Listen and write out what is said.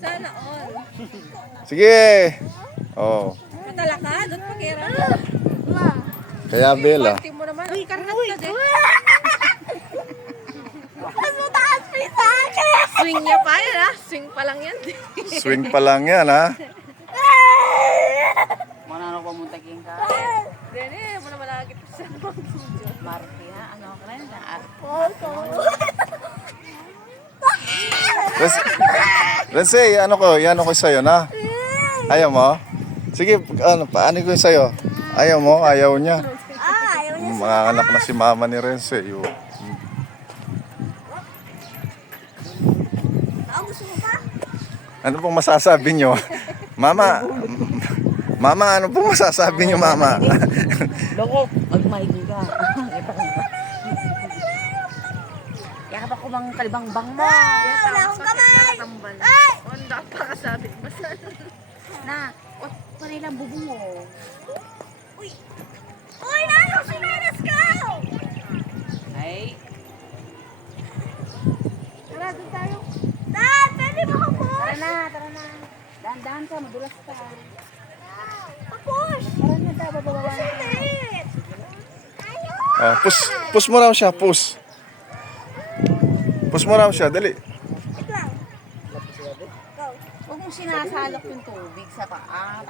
Sana all. Sige. Oh. Patala ka, doon pagkira. Kaya Bella. Party mo naman. Uy, karnat ka din. Mas mataas pa sa akin! Swing niya pa yan, ha? Swing pa lang yan. Swing pa lang yan, ha? Manano pa muntakin ka? Dene, mo naman lagi pa siya. Marty ha? Ano ka rin? Rense, ano ko sa'yo na? Ayaw mo? Sige, paano ko sa'yo? Ayaw mo? Ayaw niya. Ayaw niya. Mga anak na si mama ni Rense. Gusto mo pa? Ano pong masasabi nyo? Mama, ano pong masasabi nyo, mama? Loko, magmaigi ka. Yakap ako bang kalibang-bang mo. Wala akong kamay! Ay! Wala pa kasabit ba sa... Na, panilang bubong mo. Uy! Uy! Nalong si Menes ka! Ay, Tara, doon tayo. Dad! Pwede mo ako push? tara na. Dahan-dahan ka, madulas ka. Push! Tara na, babawa. Ulit! Oh, push mo raw siya, push. Push mo raw siya, dali. Wait lang. Go. Huwag mong sinasalok yung tubig sa paa.